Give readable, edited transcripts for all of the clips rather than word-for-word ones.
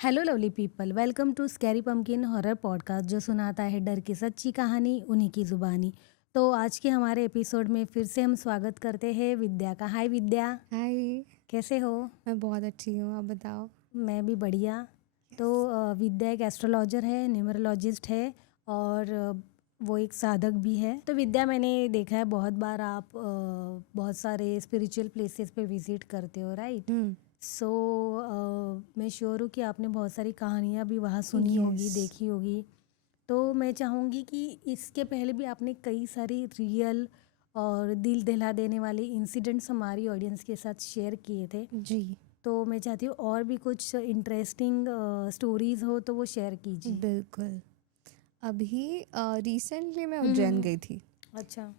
Hello lovely people, welcome to scary pumpkin horror podcast जो सुनाता है डर की सच्ची कहानी उन्हीं की ज़ुबानी। तो आज के हमारे एपिसोड में फिर से हम स्वागत करते हैं विद्या का। हाय विद्या, हाय। कैसे हो? मैं बहुत अच्छी हूँ, आप बताओ। मैं भी बढ़िया। तो विद्या एक एस्ट्रोलॉजर है, न्यूमरोलॉजिस्ट है और वो एक साधक भी है। तो विद्या, मैंने देखा है बहुत बार आप बहुत सारे स्पिरिचुअल प्लेसेस पे विजिट करते हो, राइट? सो मैं श्योर हूँ कि आपने बहुत सारी कहानियाँ भी वहाँ सुनी होगी, देखी होगी। तो मैं चाहूँगी कि इसके पहले भी आपने कई सारी रियल और दिल दहला देने वाले इंसिडेंट्स हमारी ऑडियंस के साथ शेयर किए थे। जी तो मैं चाहती हूँ और भी कुछ इंटरेस्टिंग स्टोरीज हो तो वो शेयर कीजिए। बिल्कुल। अभी रिसेंटली मैं उज्जैन गई थी। अच्छा।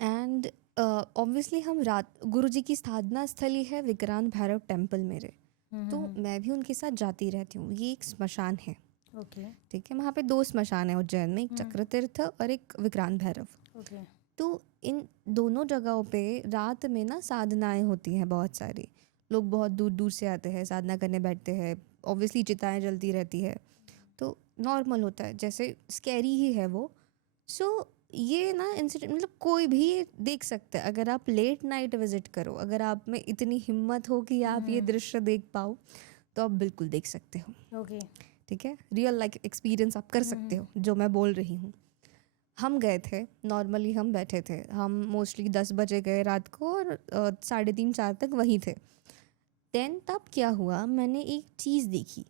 एंड ऑब्वियसली हम रात गुरुजी की साधना स्थली है विक्रांत भैरव टेम्पल मेरे। तो मैं भी उनके साथ जाती रहती हूँ। ये एक स्मशान है। ओके। ठीक है, वहाँ पे 2 स्मशान है उज्जैन में, एक चक्र तीर्थ और एक विक्रांत भैरव। ओके। तो इन दोनों जगहों पे रात में ना साधनाएं होती हैं बहुत सारी। लोग बहुत दूर दूर से आते हैं, साधना करने बैठते हैं। ऑब्वियसली चिताएं जलती रहती है, तो नॉर्मल होता है, जैसे स्कैरी ही है वो। सो ये ना इंसिडेंट मतलब कोई भी देख सकता है। अगर आप लेट नाइट विजिट करो, अगर आप में इतनी हिम्मत हो कि आप ये दृश्य देख पाओ, तो आप बिल्कुल देख सकते हो। ओके। ठीक है, रियल लाइक एक्सपीरियंस आप कर सकते हो जो मैं बोल रही हूँ। हम गए थे, नॉर्मली हम बैठे थे। हम मोस्टली 10 बजे गए रात को और 3:30-4 तक वहीं थे। देन तब क्या हुआ, मैंने एक चीज़ देखी।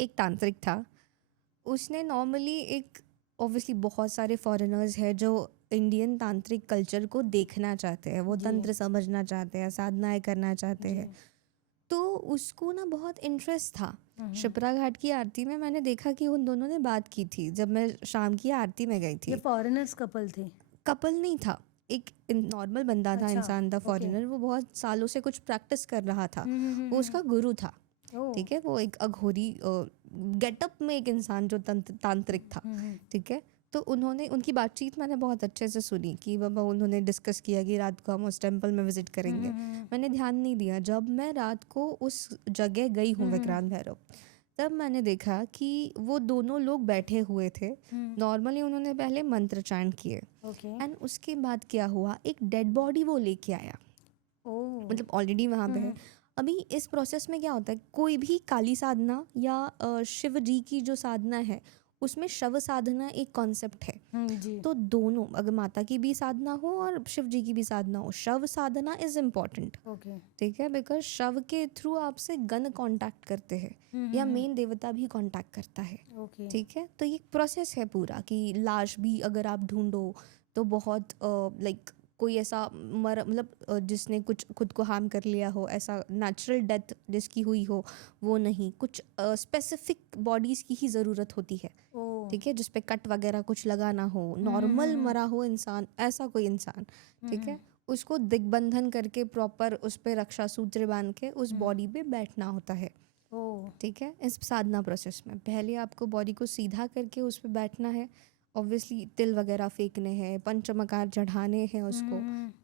एक तांत्रिक था। उसने नॉर्मली एक ऑब्वियसली बहुत सारे फॉरेनर्स हैं जो इंडियन तांत्रिक कल्चर को देखना चाहते हैं, वो तंत्र समझना चाहते हैं, साधनाएं करना चाहते हैं। तो उसको ना बहुत इंटरेस्ट था। शिप्रा घाट की आरती में मैंने देखा कि उन दोनों ने बात की थी जब मैं शाम की आरती में गई थी। ये फॉरेनर्स कपल थे? कपल नहीं था, एक नॉर्मल बंदा था, अच्छा, इंसान था, फॉरेनर। वो बहुत सालों से कुछ प्रैक्टिस कर रहा था। वो उसका गुरु था। ठीक है, वो एक अघोरी गेटअप में एक इंसान जो तांत्रिक था। ठीक है, तो उन्होंने उनकी बातचीत मैंने बहुत अच्छे से सुनी कि बाबा उन्होंने डिस्कस किया कि रात को हम उस टेम्पल में विजिट करेंगे। मैंने ध्यान नहीं दिया। जब मैं रात को उस जगह गई हूँ विक्रांत भैरव, तब मैंने देखा कि वो दोनों लोग बैठे हुए थे। नॉर्मली उन्होंने पहले मंत्र चांट किए एंड उसके बाद क्या हुआ, एक डेड बॉडी वो लेके आया। मतलब ऑलरेडी वहाँ पे है। अभी इस प्रोसेस में क्या होता है, कोई भी काली साधना या शिव जी की जो साधना है उसमें शव साधना एक कॉन्सेप्ट है। तो दोनों, अगर माता की भी साधना हो और शिव जी की भी साधना हो, शव साधना इज इम्पॉर्टेंट। ठीक है, बिकॉज शव के थ्रू आपसे गण कांटेक्ट करते हैं या मेन देवता भी कांटेक्ट करता है। ठीक है, तो ये प्रोसेस है पूरा कि लाश भी अगर आप ढूंढो तो बहुत लाइक कोई ऐसा मतलब जिसने कुछ खुद को हार्म कर लिया हो, ऐसा नेचुरल डेथ जिसकी हुई हो वो नहीं, कुछ स्पेसिफिक बॉडीज़ की ही ज़रूरत होती है। ठीक है, जिस पे कट वगैरह कुछ लगाना हो, नॉर्मल मरा हो इंसान, ऐसा कोई इंसान, ठीक है, उसको दिग्बंधन करके प्रॉपर उस पे रक्षा सूत्र बांध के उस बॉडी पे बैठना होता है। ठीक है, इस साधना प्रोसेस में पहले आपको बॉडी को सीधा करके उस पे बैठना है। ऑब्वियसली तिल वगैरह फेंकने हैं, पंचमकार चढ़ाने हैं उसको,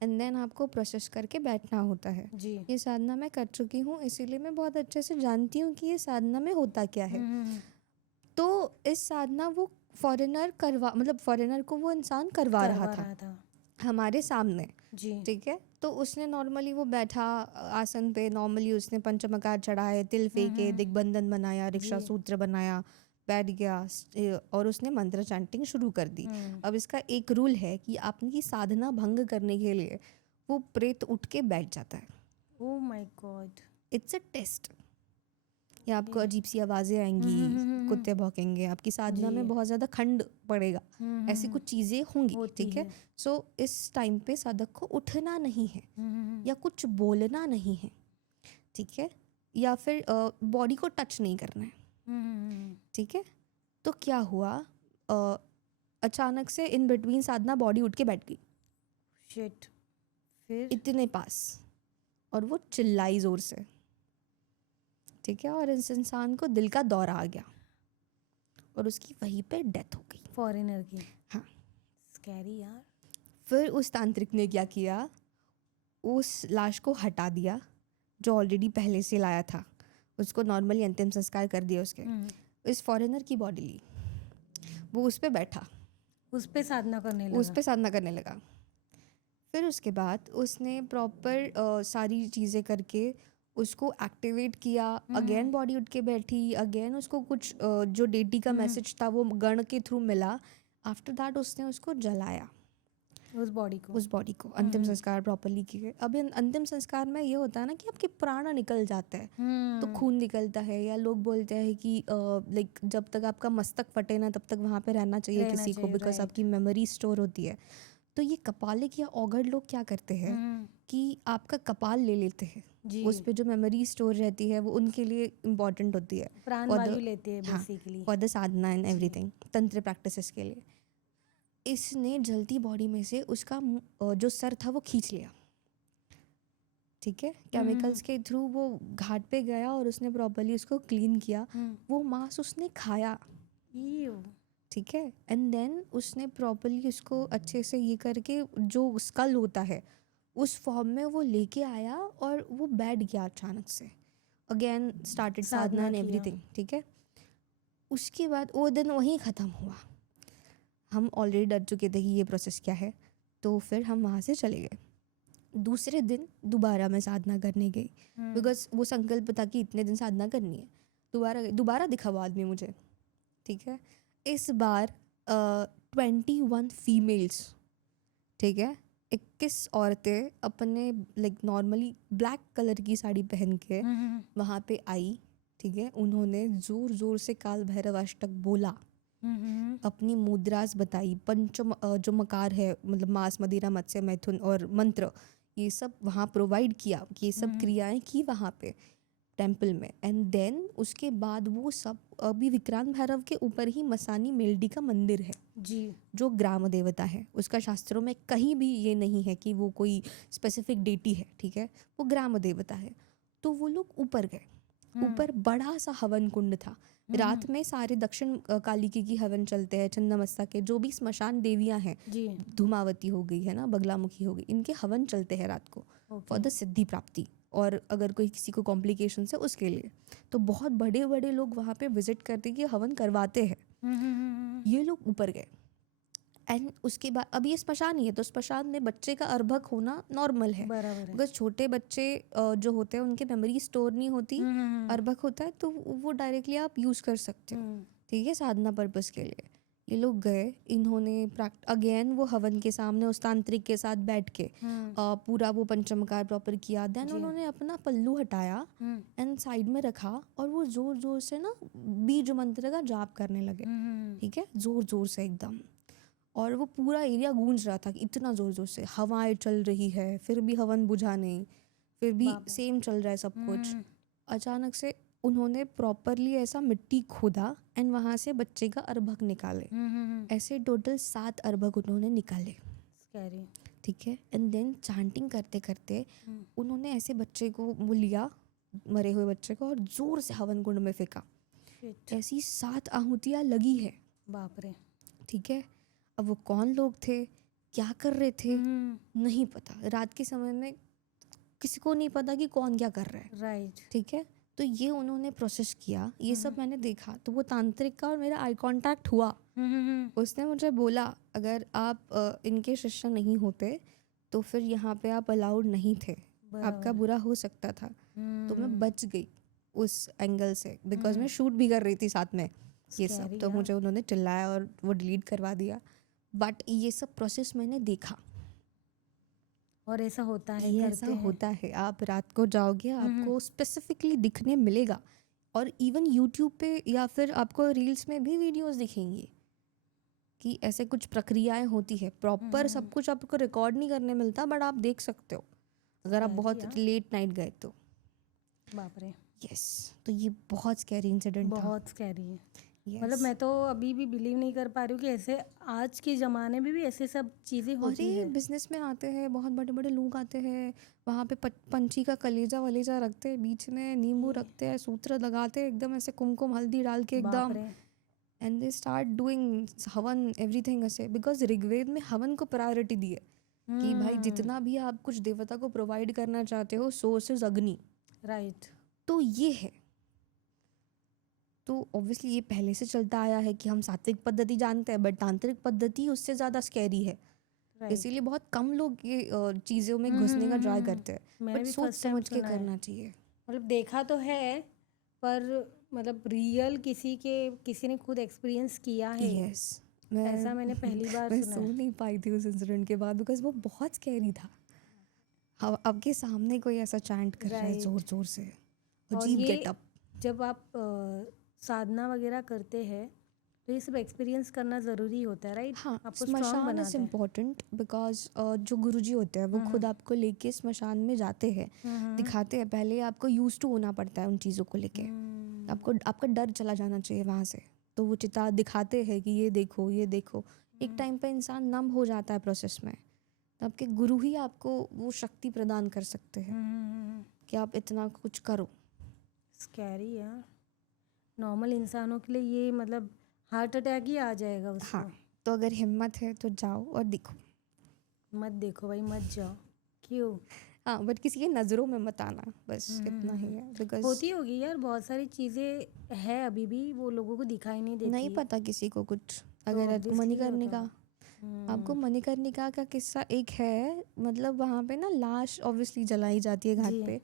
एंड देन आपको प्रोसेस करके बैठना होता है। ये साधना मैं कर चुकी हूँ, इसीलिए मैं बहुत अच्छे से जानती हूँ कि ये साधना में होता क्या है। तो इस साधना वो फॉरेनर को वो इंसान करवा रहा था हमारे सामने। ठीक है, तो उसने नॉर्मली वो बैठा आसन पे, नॉर्मली उसने पंचमकार चढ़ाए, तिल फेंके, दिग्बंधन बनाया, रक्षा सूत्र बनाया, बैठ गया और उसने मंत्र चैंटिंग शुरू कर दी। अब इसका एक रूल है कि आपकी साधना भंग करने के लिए वो प्रेत उठ के बैठ जाता है। Oh my god. It's a test. या आपको अजीब सी आवाज़ें आएंगी, कुत्ते भौंकेंगे, आपकी साधना में बहुत ज़्यादा खंड पड़ेगा, ऐसी कुछ चीज़ें होंगी। ठीक है, सो इस टाइम पे साधक को उठना नहीं है या कुछ बोलना नहीं है। ठीक है, या फिर बॉडी को टच नहीं करना है। ठीक है, तो क्या हुआ, अचानक से इन बिटवीन साधना बॉडी उठ के बैठ गई। शिट। फिर? इतने पास, और वो चिल्लाई जोर से। ठीक है, और इस इंसान को दिल का दौरा आ गया और उसकी वहीं पे डेथ हो गई, फॉरेनर की। हाँ, स्कैरी यार। फिर उस तांत्रिक ने क्या किया, उस लाश को हटा दिया जो ऑलरेडी पहले से लाया था। उसको नॉर्मली अंतिम संस्कार कर दिया उसके। इस फॉरेनर की बॉडी ली, वो उस पे बैठा, उस पे साधना करने उस लगा। पे साधना करने लगा। फिर उसके बाद उसने प्रॉपर सारी चीज़ें करके उसको एक्टिवेट किया। अगेन बॉडी उठ के बैठी, अगेन उसको कुछ जो डेटी का मैसेज था वो गण के थ्रू मिला। आफ्टर दैट उसने उसको जलाया, उस बॉडी को। अंतिम संस्कार प्रॉपरली किए। अब अंतिम संस्कार में ये होता है ना कि आपके प्राण निकल जाते हैं, तो खून निकलता है, या लोग बोलते हैं कि लाइक जब तक आपका मस्तक फटे ना तब तक वहाँ पे रहना चाहिए किसी को, बिकॉज आपकी मेमोरी स्टोर होती है। तो ये कपालिक या ऑगर्ड लोग क्या करते हैं कि आपका कपाल ले लेते हैं, उस पे जो मेमोरी स्टोर रहती है वो उनके लिए इम्पॉर्टेंट होती है, प्राणवायु लेते हैं basically for the Sadhana and everything, तंत्र प्रैक्टिसेस के लिए। इसने जलती बॉडी में से उसका जो सर था वो खींच लिया, ठीक है। केमिकल्स के थ्रू वो घाट पे गया और उसने प्रॉपरली उसको क्लीन किया। वो मांस उसने खाया, ठीक है। एंड देन उसने प्रॉपरली उसको अच्छे से ये करके जो स्कल होता है उस फॉर्म में वो लेके आया और वो बैठ गया अचानक से। Again started Sadhana and everything, ठीक है। उसके बाद वो दिन वहीं ख़त्म हुआ। हम ऑलरेडी डर चुके थे कि ये प्रोसेस क्या है, तो फिर हम वहाँ से चले गए। दूसरे दिन दोबारा मैं साधना करने गई, बिकॉज वो संकल्प था कि इतने दिन साधना करनी है। दोबारा दिखा वो आदमी मुझे, ठीक है। इस बार 21 फीमेल्स, ठीक है, 21 औरतें अपने लाइक नॉर्मली ब्लैक कलर की साड़ी पहन के वहाँ पे आई, ठीक है। उन्होंने ज़ोर ज़ोर से काल भैरव अष्टक बोला, अपनी मुद्रास बताई, जो मकार है मतलब मांस, मदिरा, मत्स्य, मैथुन और मंत्र, ये सब वहाँ प्रोवाइड किया, ये सब क्रियाएं की वहाँ पे टेम्पल में। एंड देन उसके बाद वो सब अभी विक्रांत भैरव के ऊपर ही मसानी मेलडी का मंदिर है जी, जो ग्राम देवता है। उसका शास्त्रों में कहीं भी ये नहीं है कि वो कोई स्पेसिफिक डेटी है, ठीक है, वो ग्राम देवता है। तो वो लोग ऊपर गए, ऊपर बड़ा सा हवन कुंड था। रात में सारे दक्षिण कालिकी की हवन चलते हैं, चंदामस्ता के जो भी स्मशान देवियां हैं, धूमावती हो गई है ना, बगलामुखी हो गई, इनके हवन चलते हैं रात को फॉर द सिद्धि प्राप्ति, और अगर कोई किसी को कॉम्प्लिकेशन है उसके लिए। तो बहुत बड़े बड़े लोग वहाँ पे विजिट करते कि हवन करवाते हैं। ये लोग ऊपर गए एंड उसके बाद अब ये स्मशान ही है, तो स्मशान में बच्चे का अर्भक होना नॉर्मल है, बिकॉज छोटे बच्चे जो होते हैं उनके मेमोरी स्टोर नहीं होती, अर्भक होता है तो वो डायरेक्टली आप यूज़ कर सकते हो, ठीक है, साधना पर्पस के लिए। ये लोग गए, इन्होंने अगेन वो हवन के सामने उस तांत्रिक के साथ बैठ के पूरा वो पंचमकार प्रॉपर किया। देन उन्होंने अपना पल्लू हटाया एंड साइड में रखा और वो जोर जोर से ना बीज मंत्र का जाप करने लगे, ठीक है, जोर जोर से एकदम। और वो पूरा एरिया गूंज रहा था, इतना जोर जोर से हवाएं चल रही है, फिर भी हवन बुझा नहीं, फिर भी सेम चल रहा है सब कुछ। अचानक से उन्होंने प्रॉपरली ऐसा मिट्टी खोदा एंड वहाँ से बच्चे का अर्भक निकाले। ऐसे टोटल 7 अर्भक उन्होंने निकाले, ठीक है। एंड देन चांटिंग करते करते उन्होंने ऐसे बच्चे को लिया, मरे हुए बच्चे को, और जोर से हवन कुंड में फेंका। ऐसी 7 आहुतियाँ लगी है, बाप रे, ठीक है। अब वो कौन लोग थे, क्या कर रहे थे, नहीं पता। रात के समय में किसी को नहीं पता कि कौन क्या कर रहा है, राइट, ठीक है। तो ये उन्होंने प्रोसेस किया, ये सब मैंने देखा। तो वो तांत्रिक का और मेरा आई कांटेक्ट हुआ। उसने मुझे बोला अगर आप इनके शिष्य नहीं होते तो फिर यहाँ पे आप अलाउड नहीं थे, आपका बुरा हो सकता था। तो मैं बच गई उस एंगल से, बिकॉज मैं शूट भी कर रही थी साथ में ये सब। तो मुझे उन्होंने चिल्लाया और वो डिलीट करवा दिया। बट ये सब प्रोसेस मैंने देखा, और ऐसा होता है, ये ऐसा होता है। आप रात को जाओगे, आपको स्पेसिफिकली दिखने मिलेगा। और इवन यूट्यूब पे या फिर आपको रील्स में भी वीडियोस दिखेंगी कि ऐसे कुछ प्रक्रियाएं होती है। प्रॉपर सब कुछ आपको रिकॉर्ड नहीं करने मिलता, बट आप देख सकते हो अगर आप बहुत लेट नाइट गए तो। बाप रे, यस, तो ये बहुत स्कैरी इंसिडेंट था, बहुत स्कैरी है। मतलब मैं तो अभी भी बिलीव नहीं कर पा रही हूँ कि ऐसे आज के ज़माने में भी ऐसे सब चीज़ें होती है। बिजनेस में आते हैं, बहुत बड़े बड़े लोग आते हैं वहाँ पे, पंछी का कलेजा वलेजा रखते हैं, बीच में नींबू रखते हैं, सूत्र लगाते हैं एकदम ऐसे, कुमकुम हल्दी डाल के एकदम, एंड दे स्टार्ट डूइंग हवन एवरीथिंग ऐसे। बिकॉज ऋग्वेद में हवन को प्रायोरिटी दी है कि भाई जितना भी आप कुछ देवता को प्रोवाइड करना चाहते हो, सोर्स इज अग्नि, राइट। तो ये है तो ऑब्वियसली ये पहले से चलता आया है कि हम सात्विक पद्धति जानते हैं, बट तांत्रिक पद्धति उससे ज़्यादा स्कैरी है। राइट। इसीलिए बहुत कम लोग ये चीज़ों में घुसने का ट्राई करते हैं, मैंने बट भी सोच फर्स्ट टाइम समझ के सुना है। करना चाहिए। मतलब देखा तो है, पर मतलब रियल किसी ने खुद एक्सपीरियंस किया है, यस, ऐसा मैंने पहली बार मैं सुना सो है। नहीं पाई थी उस इंसिडेंट के बाद, बिकॉज वो बहुत स्कैरी था। आपके सामने कोई ऐसा चैंट कर रहा है राइट। जोर जोर से, और अजीब ये गेटअप। जब आप साधना वगैरह करते हैं तो ये सब एक्सपीरियंस करना ज़रूरी होता है, राइट? हाँ, आपको स्ट्रांग स्मशान इज बनाता है। इम्पोर्टेंट बिकॉज जो गुरुजी होते हैं वो खुद आपको लेके स्मशान में जाते हैं, दिखाते हैं। पहले आपको यूज टू होना पड़ता है उन चीज़ों को लेके, आपको आपका डर चला जाना चाहिए वहाँ से। तो वो चिता दिखाते हैं कि ये देखो ये देखो। एक टाइम पे इंसान नम हो जाता है प्रोसेस में, तो आपके गुरु ही आपको वो शक्ति प्रदान कर सकते हैं कि आप इतना कुछ करो। स्कैरी यार, नॉर्मल इंसानों के लिए ये मतलब हार्ट अटैक ही आ जाएगा उसको। हाँ, तो अगर हिम्मत है तो जाओ और देखो। मत देखो भाई, मत जाओ। क्यों? हाँ, बट किसी की नज़रों में मत आना, बस इतना ही है। बिकॉज होती होगी यार, बहुत सारी चीज़ें है अभी भी, वो लोगों को दिखाई नहीं देती। नहीं पता किसी को कुछ। अगर आपको obviously मणिकर्णिका, होता। आपको मणिकर्णिका का किस्सा एक है, मतलब वहाँ पे ना लाश ऑब्वियसली जलाई जाती है घाट जी। पे।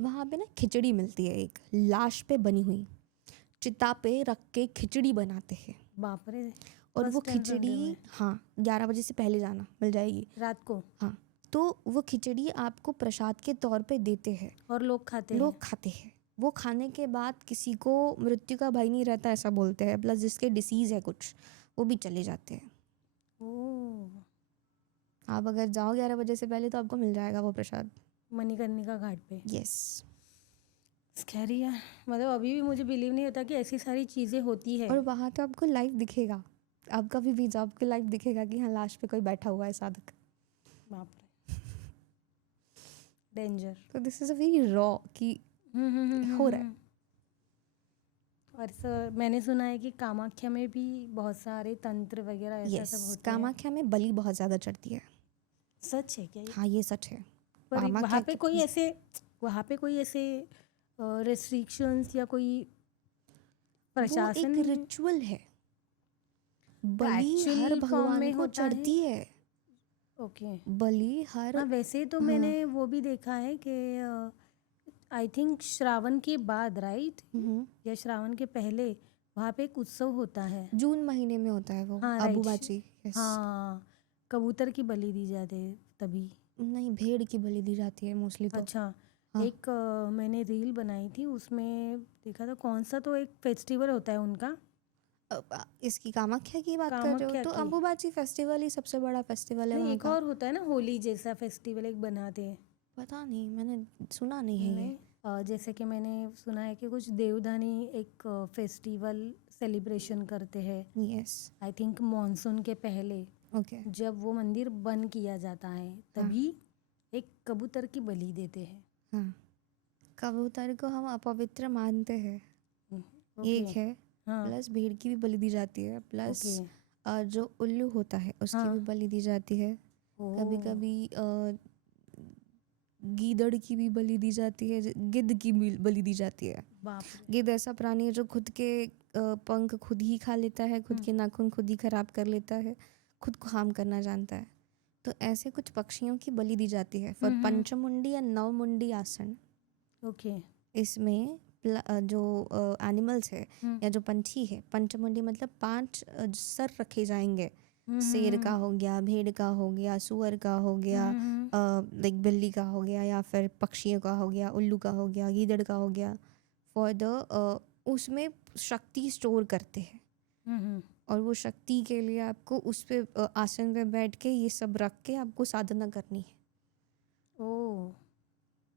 वहाँ पे ना खिचड़ी मिलती है, एक लाश पे बनी हुई, चिता पे रख के खिचड़ी बनाते हैं। बाप रे। और वो First time सुन रही हूँ खिचड़ी, मैं। हाँ, 11 बजे से पहले जाना, मिल जाएगी। रात को? हाँ, तो वो खिचड़ी आपको प्रसाद के तौर पे देते हैं, और लोग खाते लोग खाते हैं। वो खाने के बाद किसी को मृत्यु का भय नहीं रहता, ऐसा बोलते हैं। प्लस जिसके डिसीज़ है कुछ, वो भी चले जाते हैं। ओह। आप अगर जाओ 11 बजे से पहले तो आपको मिल जाएगा वो प्रसाद। मणिकर्णिका घाट पे? यस। स्कैरी है, मतलब अभी भी मुझे बिलीव नहीं होता कि ऐसी सारी चीज़ें होती है। और वहाँ तो आपको लाइव दिखेगा, आप कभी भी जाओ आपको लाइव दिखेगा कि हाँ लाश पे कोई बैठा हुआ है साधक। बाप रे, डेंजर। तो this is a very raw कि हो रहा है। और सर मैंने सुना है कि कामाख्या में भी बहुत सारे तंत्र वगैरह ऐसा सब यस, होते हैं। कामाख्या में बलि बहुत ज़्यादा चढ़ती है। सच है क्या ये? हाँ, ये सच है। पर कामाख्या वहाँ पे की- कोई ऐसे रेस्ट्रिक्शंस या कोई वो प्रशासन एक रिचुअल है, बलि actual हर form भगवान में को होता है? चढ़ती है। ओके। बलि हर, हाँ, वैसे तो हाँ, मैंने वो भी देखा है कि आई थिंक श्रावण के बाद, राइट, या श्रावण के पहले वहाँ पे एक उत्सव होता है। जून महीने में होता है वो। हाँ, अबू right. बाची। यस। हाँ, कबूतर की बलि दी जाती है तभी। नहीं, भेड़ की बलि दी जाती है मोस्टली तो। अच्छा। हाँ। एक मैंने रील बनाई थी, उसमें देखा था कौन सा तो एक फेस्टिवल होता है उनका। इसकी कामाख्या की बात कर रहे हो कामाख्या तो की? अम्बुबाची फेस्टिवल ही सबसे बड़ा फेस्टिवल है नहीं, वहाँ एक का। और होता है ना, होली जैसा फेस्टिवल एक बनाते हैं। पता नहीं, मैंने सुना नहीं है ये। नहीं, जैसे कि मैंने सुना है कि कुछ देवधानी एक फेस्टिवल सेलिब्रेशन करते हैं, यस। आई थिंक मॉनसून के पहले, ओके। जब वो मंदिर बंद किया जाता है तभी एक कबूतर की बलि देते हैं। हाँ, कबूतर को हम अपवित्र मानते हैं, ओके। एक है। हाँ। प्लस भेड़ की भी बलि दी जाती है, प्लस ओके। जो उल्लू होता है उसकी हाँ। भी बलि दी जाती है। ओह। कभी कभी गीदड़ की भी बलि दी जाती है, गिद्ध की भी बलि दी जाती है। बाप रे। गिद्ध ऐसा प्राणी है जो खुद के पंख खुद ही खा लेता है, खुद के नाखून खुद ही खराब कर लेता है, खुद को हार्म करना जानता है। तो ऐसे कुछ पक्षियों की बलि दी जाती है फॉर पंचमुंडी या नवमुंडी आसन। ओके। इसमें जो एनिमल्स है या जो पंछी है, पंचमुंडी मतलब 5 सर रखे जाएंगे। शेर का हो गया, भेड़ का हो गया, सुअर का हो गया, लाइक बिल्ली का हो गया, या फिर पक्षियों का हो गया, उल्लू का हो गया, गीदड़ का हो गया। फॉर द उसमें शक्ति स्टोर करते हैं, और वो शक्ति के लिए आपको उस पे आसन पे बैठ के ये सब रख के आपको साधना करनी है। ओह।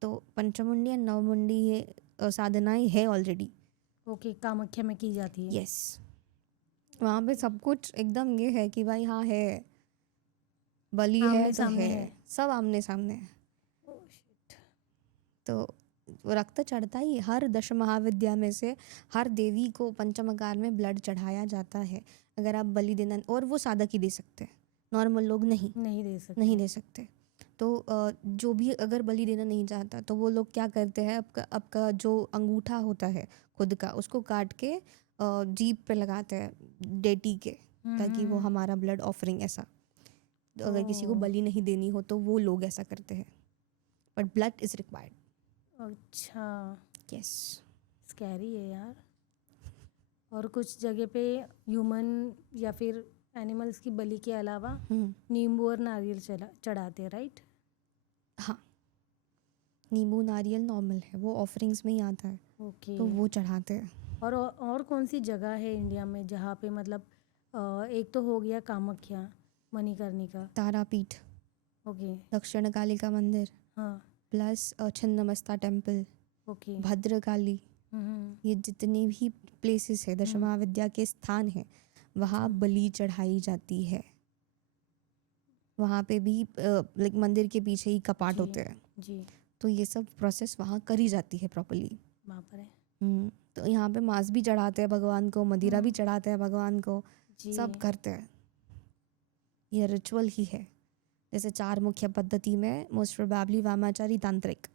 तो पंचमुंडी या नवमुंडी ये साधनाएं है ऑलरेडी। ओके, कामाख्या में की जाती है। यस, वहाँ पे सब कुछ एकदम ये है कि भाई हाँ है, बलि है आमने तो सामने है, है। सब आमने सामने है। Oh shit. तो रक्त चढ़ता ही, हर 10 महाविद्या में से हर देवी को पंचमकार में ब्लड चढ़ाया जाता है। अगर आप बलि देना, और वो साधक ही दे सकते हैं, नॉर्मल लोग नहीं नहीं दे सकते। नहीं दे सकते। तो जो भी अगर बलि देना नहीं चाहता तो वो लोग क्या करते हैं, आपका जो अंगूठा होता है खुद का, उसको काट के जीभ पे लगाते हैं डेटी के, ताकि वो हमारा ब्लड ऑफरिंग ऐसा। तो अगर किसी को बलि नहीं देनी हो तो वो लोग ऐसा करते हैं, बट ब्लड इज रिक्वायर्ड। अच्छा, यस। स्कैरी है यार। और कुछ जगह पे ह्यूमन या फिर एनिमल्स की बलि के अलावा नींबू और नारियल चढ़ाते हैं, राइट? हाँ, नींबू नारियल नॉर्मल है, वो ऑफरिंग्स में ही आता है। ओके। तो वो चढ़ाते हैं। और कौन सी जगह है इंडिया में जहाँ पे मतलब एक तो हो गया कामाख्या मणिकर्णिका। तारापीठ, ओके। दक्षिण काली का मंदिर, हाँ। Plus Chhinnamasta temple, okay. Bhadrakali, ये जितने भी प्लेसेस है, दशमहाविद्या के स्थान है, वहाँ बलि चढ़ाई जाती है। वहाँ पे भी लाइक मंदिर के पीछे ही कपाट होते हैं, जी। तो ये सब प्रोसेस वहाँ करी जाती है प्रॉपर्ली। वहाँ पर है। तो यहाँ पे मांस भी चढ़ाते हैं भगवान को, मदिरा भी चढ़ाते हैं भगवान को, जी। सब करते हैं। ये रिचुअल ही है। जैसे 4 मुख्य पद्धति में मोस्ट प्रोबेबली वामाचारी तांत्रिक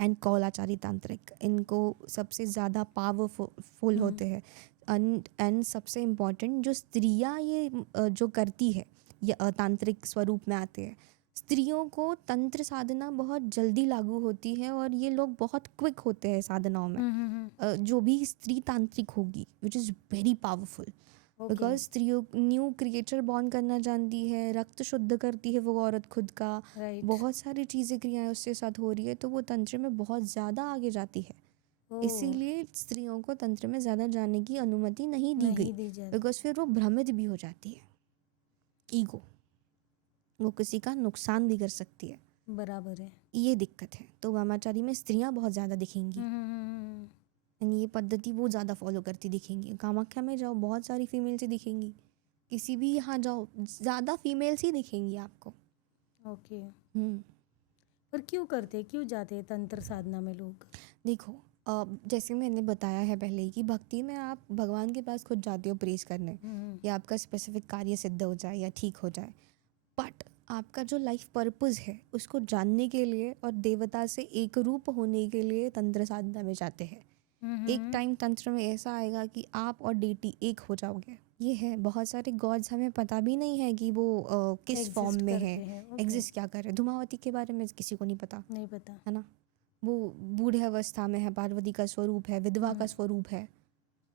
एंड कौलाचारी तांत्रिक, इनको सबसे ज़्यादा पावरफुल होते हैं। एंड सबसे इम्पॉर्टेंट जो स्त्रियाँ ये जो करती है, ये तांत्रिक स्वरूप में आते हैं, स्त्रियों को तंत्र साधना बहुत जल्दी लागू होती है और ये लोग बहुत क्विक होते हैं साधनाओं में। जो भी स्त्री तांत्रिक होगी, which is very powerful, because स्त्रियों न्यू क्रिएचर बॉर्न करना जानती है, रक्त शुद्ध करती है वो औरत खुद का, बहुत सारी चीज़ें क्रियाएं उसके साथ हो रही है, तो वो तंत्र में बहुत ज़्यादा आगे जाती है। इसीलिए स्त्रियों को तंत्र में ज़्यादा जाने की अनुमति नहीं दी गई, बिकॉज फिर वो भ्रमित भी हो जाती है। ईगो, वो किसी का नुकसान भी कर सकती है। बराबर है, ये दिक्कत है। तो वामाचारी में स्त्रियां बहुत ज़्यादा दिखेंगी, एंड ये पद्धति वो ज़्यादा फॉलो करती दिखेंगी। कामाख्या में जाओ, बहुत सारी फीमेल्स ही दिखेंगी, किसी भी यहाँ जाओ ज़्यादा फीमेल्स ही दिखेंगी आपको। ओके। पर क्यों करते, क्यों जाते हैं तंत्र साधना में लोग? देखो, जैसे मैंने बताया है पहले ही कि भक्ति में आप भगवान के पास खुद जाते हो प्रेज करने, या आपका स्पेसिफिक कार्य सिद्ध हो जाए या ठीक हो जाए, बट आपका जो लाइफ पर्पस है उसको जानने के लिए और देवता से एक रूप होने के लिए तंत्र साधना में जाते हैं। एक टाइम तंत्र में ऐसा आएगा कि आप और डेटी एक हो जाओगे। ये है, बहुत सारे गॉड्स हमें पता भी नहीं है कि वो किस फॉर्म में है, एग्जिस्ट क्या कर रहे हैं। धूमावती के बारे में किसी को नहीं पता, है ना। वो बूढ़े अवस्था में है, पार्वती का स्वरूप है, विधवा का स्वरूप है,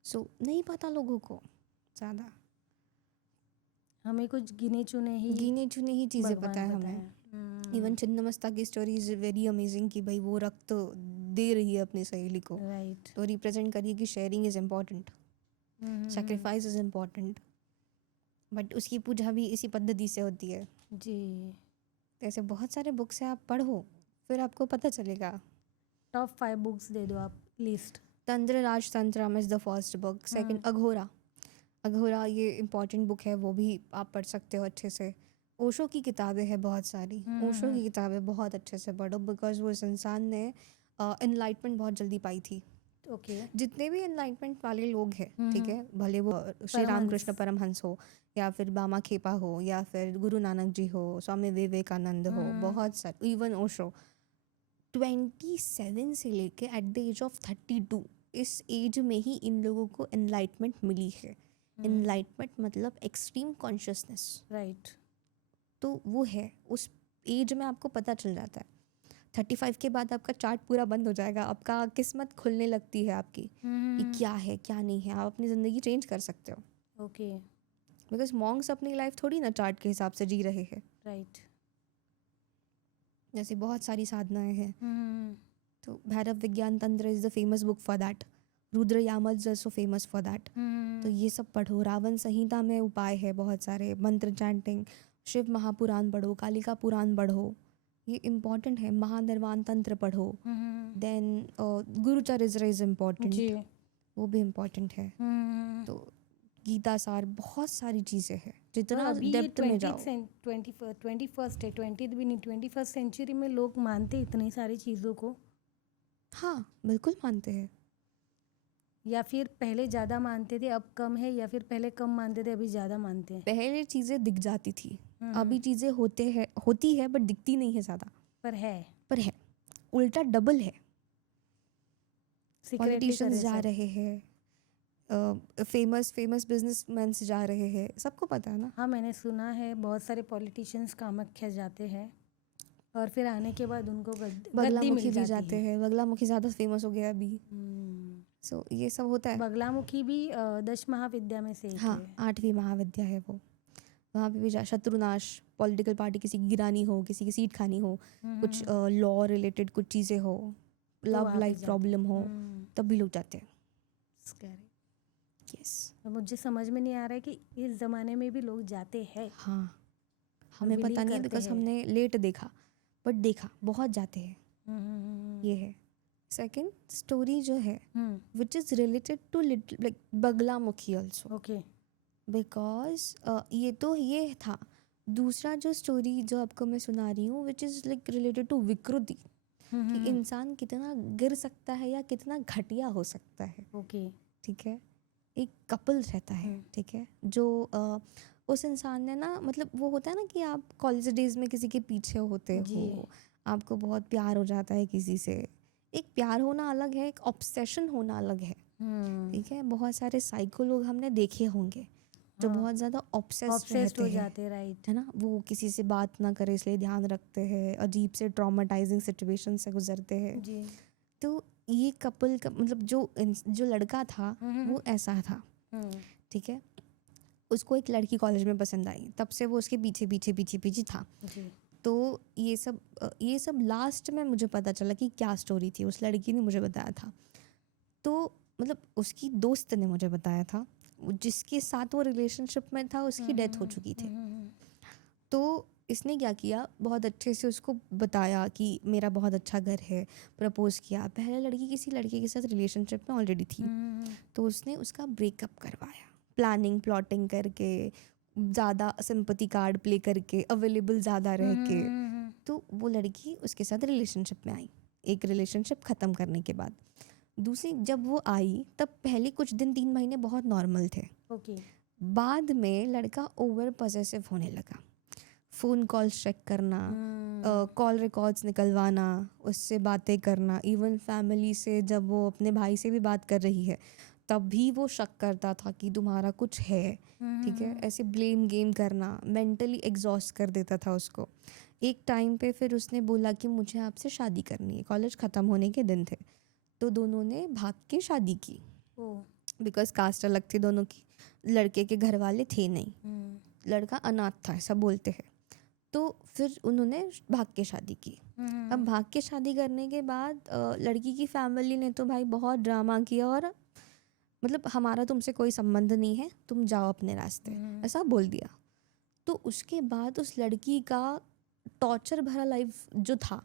सो नहीं पता लोगों को ज़्यादा। हमें कुछ गिने चुने ही चीज़ें पता है हमें। इवन छिन्नमस्ता की स्टोरी इज़ वेरी अमेजिंग कि भाई वो रक्त दे रही है अपनी सहेली को, राइट। तो रिप्रेजेंट करिए कि sharing is important, sacrifice is important, but उसकी पूजा भी इसी पद्धति से होती है जी। ऐसे बहुत सारे बुक्स हैं, आप पढ़ो फिर आपको पता चलेगा। टॉप 5 बुक्स दे दो आप, list. Tantra Rajatantram is the first book. Second Aghora ये इम्पॉर्टेंट बुक है, वो भी आप पढ़ सकते हो अच्छे से। ओशो की किताबें हैं बहुत सारी, ओशो की किताबें बहुत अच्छे से पढ़ो, बिकॉज वो इस इंसान ने एनलाइटमेंट बहुत जल्दी पाई थी। ओके। जितने भी एनलाइटमेंट वाले लोग हैं, ठीक है, भले वो श्री रामकृष्ण परमहंस हो, या फिर बामा खेपा हो, या फिर गुरु नानक जी हो, स्वामी विवेकानंद हो, बहुत सारे, इवन ओशो, 27 से लेके एट द एज ऑफ 32, इस एज में ही इन लोगों को एनलाइटमेंट मिली है। एनलाइटमेंट मतलब एक्सट्रीम कॉन्शियसनेस, राइट। तो वो है, उस एज में आपको पता चल जाता है। 35 के बाद आपका चार्ट पूरा बंद हो जाएगा, आपका किस्मत खुलने लगती है आपकी कि क्या है क्या नहीं है, आप अपनी ज़िंदगी चेंज कर सकते हो। ओके। बिकॉज मॉन्क्स अपनी लाइफ थोड़ी ना चार्ट के हिसाब से जी रहे हैं, राइट। जैसे बहुत सारी साधनाएं हैं। तो Bhairav Vigyan Tantra is the famous book for that, Rudra Yamal is also famous for that. तो ये सब पढ़ो। रावण संहिता में उपाय है बहुत सारे, मंत्र चैंटिंग, शिव महापुराण पढ़ो, कालिका पुराण पढ़ो, ये इम्पॉर्टेंट है। महानिर्वाण तंत्र पढ़ो। देन गुरुचरित्र इज इम्पॉर्टेंट, वो भी इम्पॉर्टेंट है। तो गीता सार, बहुत सारी चीज़ें हैं, जितना डेप्थ में जाओ। 21st है, 20th भी नहीं, 21st सेंचुरी में लोग मानते इतनी सारी चीज़ों को। हाँ बिल्कुल मानते हैं। या फिर पहले ज़्यादा मानते थे अब कम है, या फिर पहले कम मानते थे अभी ज़्यादा मानते हैं? पहले चीज़ें दिख जाती थी, हम्म, अभी चीज़ें होती है बट दिखती नहीं है ज़्यादा। पर है उल्टा डबल है। सीक्रेटली पॉलिटिशियंस करे जा सब। रहे हैं, फेमस बिजनेसमैन जा रहे हैं, सबको पता है ना। हाँ, मैंने सुना है बहुत सारे पॉलिटिशियंस कामाख्या जाते हैं और फिर आने के बाद उनको गद्दी बगलामुखी मिल भी जाती जाते है। हैं, बगलामुखी ज़्यादा फेमस हो गया अभी। सो ये सब होता है। बगलामुखी भी 10 महाविद्या में से एक हाँ, है। 8वीं महाविद्या है वो। वहाँ पे भी जा शत्रुनाश, पॉलिटिकल पार्टी किसी की गिरानी हो, किसी की सीट खानी हो, कुछ लॉ रिलेटेड कुछ चीज़ें हो, तो लव वहाँ पे लाइफ जाते प्रॉब्लम हो, तब भी लोग जाते हैं। Scary। यस। तो मुझे समझ में नहीं आ रहा है कि इस ज़माने में भी लोग जाते हैं हाँ, और हमें बिलीव पता नहीं है करते बिकॉज हैं। हमने लेट देखा, बट देखा बहुत जाते हैं। हम्म, ये है सेकंड स्टोरी जो है, which is related to like Baglamukhi also, okay. Because ये था। दूसरा जो स्टोरी जो आपको मैं सुना रही हूँ, which is like related to vikriti, कि इंसान कितना गिर सकता है या कितना घटिया हो सकता है। ओके। ठीक है, एक कपल रहता है, ठीक है, जो उस इंसान ने ना, मतलब वो होता है ना कि आप कॉलेज डेज में किसी के पीछे होते जी। हो, आपको बहुत प्यार हो जाता है किसी से। एक प्यार होना अलग है, एक ऑब्सेशन होना अलग है। ठीक है, बहुत सारे साइको लोग हमने देखे होंगे जो हाँ, बहुत ज़्यादा ऑब्सेस्ड ऑब्सेस्ड रहते हो हैं, जाते, राइट। है ना। वो किसी से बात ना करे इसलिए ध्यान रखते हैं, अजीब से ट्रॉमेटाइजिंग सिचुएशन से गुजरते हैं। जी। तो ये कपल का मतलब जो लड़का था वो ऐसा था। ठीक है, उसको एक लड़की कॉलेज में पसंद आई, तब से वो उसके पीछे पीछे पीछे पीछे था। जी। तो ये सब लास्ट में मुझे पता चला कि क्या स्टोरी थी, उस लड़की ने मुझे बताया था। तो मतलब उसकी दोस्त ने मुझे बताया था, जिसके साथ वो रिलेशनशिप में था उसकी डेथ हो चुकी थी। तो इसने क्या किया, बहुत अच्छे से उसको बताया कि मेरा बहुत अच्छा घर है, प्रपोज किया। पहले लड़की किसी लड़के के साथ रिलेशनशिप में ऑलरेडी थी, तो उसने उसका ब्रेकअप करवाया, प्लानिंग प्लॉटिंग करके, ज़्यादा सिंपैथी कार्ड प्ले करके, अवेलेबल ज़्यादा रह के। तो वो लड़की उसके साथ रिलेशनशिप में आई, एक रिलेशनशिप ख़त्म करने के बाद। दूसरी जब वो आई तब पहले कुछ दिन 3 महीने बहुत नॉर्मल थे। ओके। बाद में लड़का ओवर पॉसेसिव होने लगा, फ़ोन कॉल्स चेक करना, कॉल रिकॉर्ड्स निकलवाना, उससे बातें करना, इवन फैमिली से जब वो अपने भाई से भी बात कर रही है तब भी वो शक करता था कि तुम्हारा कुछ है। ठीक है, ऐसे ब्लेम गेम करना मेंटली एग्जॉस्ट कर देता था उसको। एक टाइम पे फिर उसने बोला कि मुझे आपसे शादी करनी है, कॉलेज ख़त्म होने के दिन थे, तो दोनों ने भाग के शादी की, बिकॉज कास्ट अलग थी दोनों की। लड़के के घर वाले थे नहीं, लड़का अनाथ था ऐसा बोलते हैं। तो फिर उन्होंने भाग के शादी की। अब भाग के शादी करने के बाद लड़की की फैमिली ने तो भाई बहुत ड्रामा किया, और मतलब हमारा तुमसे कोई संबंध नहीं है, तुम जाओ अपने रास्ते, ऐसा बोल दिया। तो उसके बाद उस लड़की का टॉर्चर भरा लाइफ जो था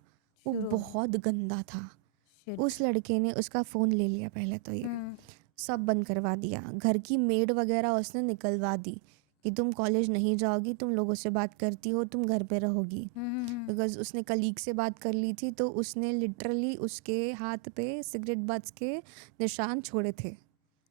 वो बहुत गंदा था। उस लड़के ने उसका फ़ोन ले लिया, पहले तो ये सब बंद करवा दिया, घर की मेड वगैरह उसने निकलवा दी कि तुम कॉलेज नहीं जाओगी, तुम लोगों से बात करती हो, तुम घर पे रहोगी। बिकॉज उसने कलीग से बात कर ली थी, तो उसने लिटरली उसके हाथ पे सिगरेट बट्स के निशान छोड़े थे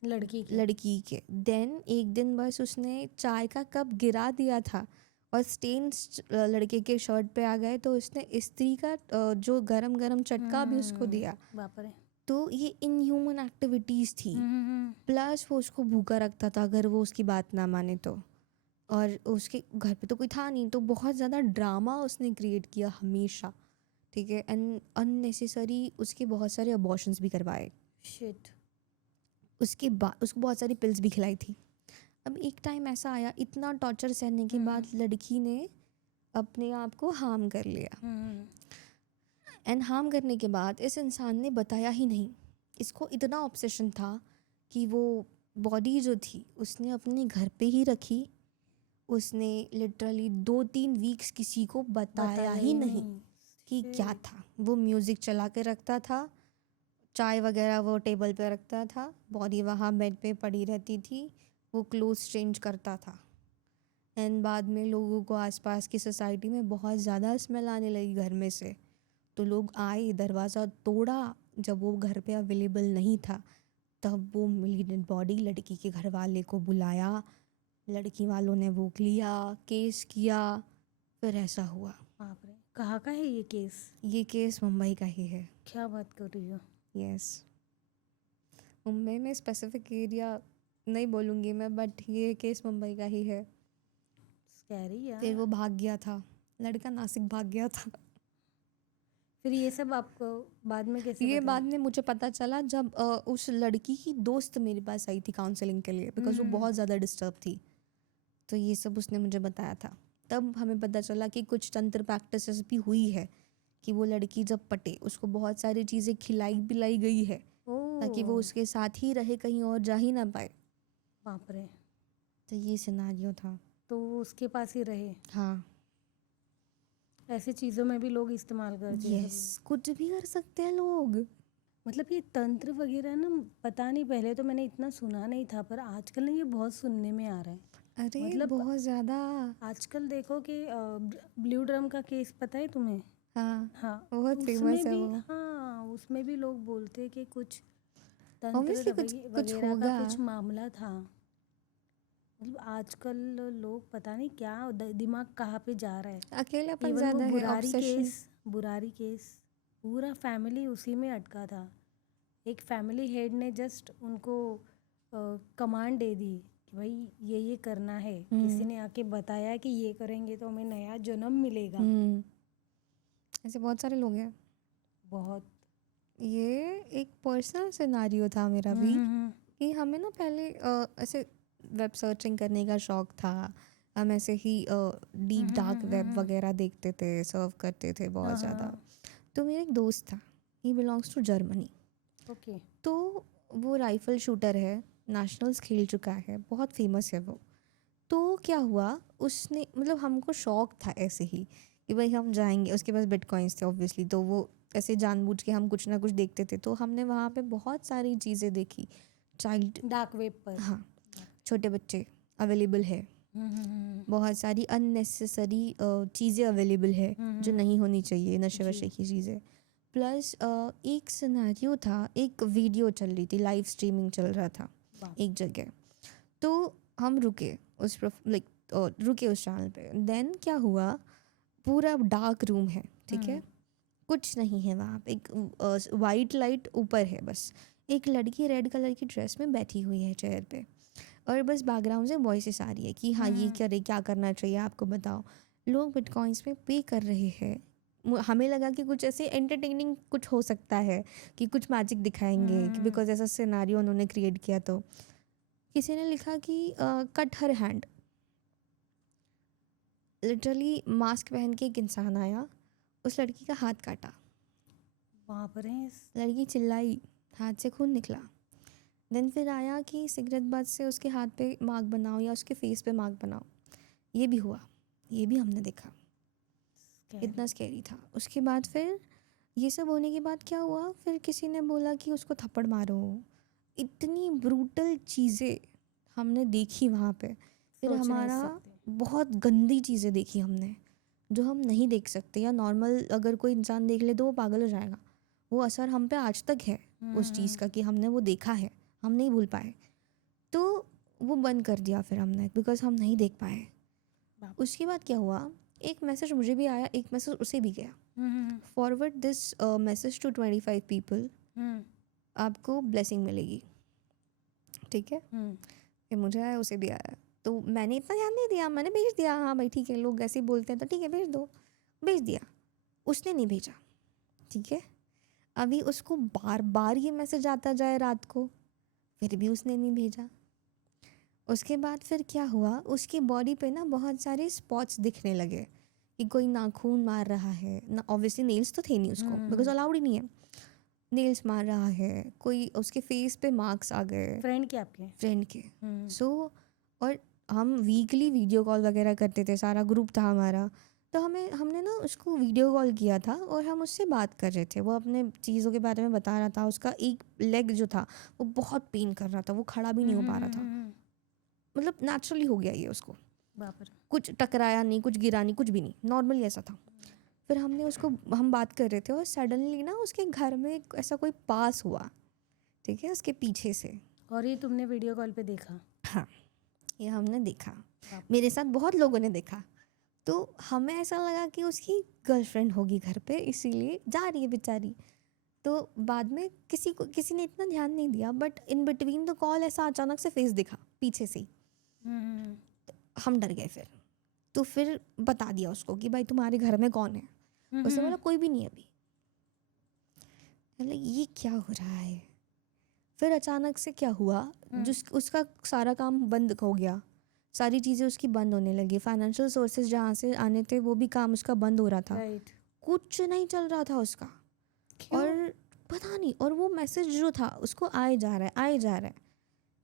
लड़की के। देन एक दिन बस उसने चाय का कप गिरा दिया था और स्टेन्स लड़के के शर्ट पे आ गए, तो उसने इस्त्री का जो गरम गरम चटका भी उसको दिया। बाप रे। तो ये इनह्यूमन एक्टिविटीज़ थी। प्लस वो उसको भूखा रखता था अगर वो उसकी बात ना माने तो, और उसके घर पे तो कोई था नहीं, तो बहुत ज़्यादा ड्रामा उसने क्रिएट किया हमेशा। ठीक है, एंड अननेसेसरी उसके बहुत सारे अबॉर्शंस भी करवाए। शिट। उसके बाद उसको बहुत सारी पिल्स भी खिलाई थी। अब एक टाइम ऐसा आया, इतना टॉर्चर सहने के बाद लड़की ने अपने आप को हार्म कर लिया। एंड हार्म करने के बाद इस इंसान ने बताया ही नहीं। इसको इतना ऑब्सेशन था कि वो बॉडी जो थी उसने अपने घर पे ही रखी। उसने लिटरली 2-3 वीक्स किसी को बताया ही नहीं कि क्या था। वो म्यूज़िक चला के रखता था, चाय वगैरह वो टेबल पे रखता था, बॉडी वहाँ बेड पे पड़ी रहती थी, वो क्लोथ्स चेंज करता था। एंड बाद में लोगों को आसपास की सोसाइटी में बहुत ज़्यादा स्मेल आने लगी घर में से, तो लोग आए, दरवाज़ा तोड़ा, जब वो घर पे अवेलेबल नहीं था तब वो मिली डेड बॉडी, लड़की के घर वाले को बुलाया, लड़की वालों ने वो लिया, केस किया, फिर ऐसा हुआ। बाप रे, कहाँ का है ये केस? ये केस मुंबई का ही है। क्या बात कर रही हो? यस, मुंबई में स्पेसिफिक एरिया नहीं बोलूँगी मैं, बट ये केस मुंबई का ही है। स्कैरी यार। फिर वो भाग गया था, लड़का नासिक भाग गया था। फिर ये सब आपको बाद में कैसे ये पता? बाद में मुझे पता चला जब उस लड़की की दोस्त मेरे पास आई थी काउंसलिंग के लिए, बिकॉज वो बहुत ज़्यादा डिस्टर्ब थी। तो ये सब उसने मुझे बताया था। तब हमें पता चला कि कुछ तंत्र प्रैक्टिसेस भी हुई है, कि वो लड़की जब पटे उसको बहुत सारी चीज़ें खिलाई पिलाई गई है ताकि वो उसके साथ ही रहे, कहीं और जा ही ना पाए। बाप रे, तो ये सिनारियो था। तो वो उसके पास ही रहे। हाँ, ऐसी चीज़ों में भी लोग इस्तेमाल करते हैं। यस, कुछ भी कर सकते हैं लोग। मतलब ये तंत्र वगैरह ना, पता नहीं, पहले तो मैंने इतना सुना नहीं था, पर आजकल ना ये बहुत सुनने में आ रहा है। अरे मतलब बहुत ज़्यादा। आजकल देखो कि ब्लू ड्रम का केस पता है तुम्हें? हाँ, हाँ, बहुत उसमें फेमस है भी, वो। हाँ उसमें भी लोग बोलते हैं कि कुछ ऑब्वियसली तंत्र कुछ कुछ वगैरह का होगा। कुछ मामला था। मतलब आजकल लोग पता नहीं क्या दिमाग कहाँ पे जा रहा है। अकेलापन इवन वो ज़्यादा है, बुरारी ऑब्सेशन। बुरारी केस, पूरा फैमिली उसी में अटका था। एक फैमिली हेड ने जस्ट उनको कमांड दे दी कि भाई ये करना है। किसी ने आके बताया कि ये करेंगे तो हमें नया जन्म मिलेगा। ऐसे बहुत सारे लोग हैं। बहुत। ये एक पर्सनल सिनारियो था मेरा भी, कि हमें ना पहले ऐसे वेब सर्चिंग करने का शौक था। हम ऐसे ही डीप डार्क वेब वगैरह देखते थे, सर्व करते थे बहुत ज़्यादा। तो मेरा एक दोस्त था, he belongs to Germany. Okay. तो वो राइफल शूटर है, नेशनल्स खेल चुका है, बहुत फेमस है वो। तो क्या हुआ, उसने मतलब हमको शौक था ऐसे ही कि भाई हम जाएंगे, उसके पास बिटकॉइंस थे ऑब्वियसली, तो वो ऐसे जानबूझ के हम कुछ ना कुछ देखते थे। तो हमने वहाँ पे बहुत सारी चीज़ें देखी, चाइल्ड, डार्क वेब पर। हाँ, छोटे बच्चे अवेलेबल है, बहुत सारी अननेसेसरी चीज़ें अवेलेबल है जो नहीं होनी चाहिए, नशे वशे की चीज़ें। प्लस एक सिनेरियो था, एक वीडियो चल रही थी, लाइव स्ट्रीमिंग चल रहा था एक जगह। तो हम रुके रुके उस चैनल पे। देन क्या हुआ, पूरा डार्क रूम है, ठीक है, कुछ नहीं है वहाँ पे, एक वाइट लाइट ऊपर है बस। एक लड़की रेड कलर की ड्रेस में बैठी हुई है चेयर पे, और बस बैकग्राउंड से वॉइसेस आ रही है कि हाँ ये करे, क्या करना चाहिए आपको बताओ। लोग बिटकॉइंस में पे कर रहे हैं। हमें लगा कि कुछ ऐसे एंटरटेनिंग कुछ हो सकता है, कि कुछ मैजिक दिखाएंगे, बिकॉज ऐसा सिनेरियो उन्होंने क्रिएट किया। तो किसी ने लिखा कि cut her hand. Literally mask पहन के एक इंसान आया, उस लड़की का हाथ काटा। वहाँ पर है। लड़की चिल्लाई, हाथ से खून निकला। देन फिर आया कि सिगरेट बट से उसके हाथ पे मार्क बनाओ या उसके फेस पे मार्क बनाओ। ये भी हुआ, ये भी हमने देखा। इतना स्कैरी था। उसके बाद फिर ये सब होने के बाद क्या हुआ, फिर किसी ने बोला कि उसको थप्पड़ मारो। इतनी ब्रूटल चीज़ें हमने देखी वहाँ पे। फिर हमारा बहुत गंदी चीज़ें देखी हमने, जो हम नहीं देख सकते, या नॉर्मल अगर कोई इंसान देख ले तो वो पागल हो जाएगा। वो असर हम पे आज तक है उस चीज़ का, कि हमने वो देखा है, हम नहीं भूल पाए। तो वो बंद कर दिया फिर हमने, बिकॉज हम नहीं देख पाए। उसके बाद क्या हुआ, एक मैसेज मुझे भी आया, एक मैसेज उसे भी गया। Forward this message to 25 people, आपको ब्लेसिंग मिलेगी, ठीक है। फिर मुझे आया, उसे भी आया। तो मैंने इतना ध्यान नहीं दिया, मैंने भेज दिया, हाँ भाई ठीक है, लोग ऐसे ही बोलते हैं तो ठीक है भेज दो, भेज दिया। उसने नहीं भेजा, ठीक है। अभी उसको बार बार ये मैसेज आता जाए रात को, फिर भी उसने नहीं भेजा। उसके बाद फिर क्या हुआ, उसकी बॉडी पे ना बहुत सारे स्पॉट्स दिखने लगे, कि कोई नाखून मार रहा है ना। ऑब्वियसली नेल्स तो थे नहीं उसको, बिकॉज अलाउड ही नहीं है। नेल्स मार रहा है कोई, उसके फेस पे मार्क्स आ गए, फ्रेंड के, आपके फ्रेंड के। सो और हम वीकली वीडियो कॉल वगैरह करते थे, सारा ग्रुप था हमारा। तो हमने ना उसको वीडियो कॉल किया था और हम उससे बात कर रहे थे। वो अपने चीज़ों के बारे में बता रहा था। उसका एक लेग जो था वो बहुत पेन कर रहा था, वो खड़ा भी नहीं हो पा रहा था। मतलब नेचुरली हो गया ये उसको, कुछ टकराया नहीं, कुछ गिरा नहीं, कुछ भी नहीं, नॉर्मली ऐसा था। फिर हम बात कर रहे थे और सडनली ना उसके घर में ऐसा कोई पास हुआ ठीक है, उसके पीछे से। और ये तुमने वीडियो कॉल पे देखा? हाँ, ये हमने देखा, बाप मेरे साथ बहुत लोगों ने देखा। तो हमें ऐसा लगा कि उसकी गर्लफ्रेंड होगी घर पे, इसीलिए जा रही है बेचारी। तो बाद में किसी ने इतना ध्यान नहीं दिया, but in between the call ऐसा अचानक से फेस दिखा पीछे से ही। हम्म, हम डर गए फिर। तो फिर बता दिया उसको कि भाई तुम्हारे घर में कौन है। उसने बोला कोई भी नहीं अभी। मतलब ये क्या हो रहा है। फिर अचानक से क्या हुआ, जिस उसका सारा काम बंद हो गया, सारी चीज़ें उसकी बंद होने लगी, फाइनेंशियल सोर्सेज जहाँ से आने थे वो भी काम उसका बंद हो रहा था, राइट। कुछ नहीं चल रहा था उसका। क्यों? और पता नहीं, और वो मैसेज जो था उसको आए जा रहा है आए जा रहा है।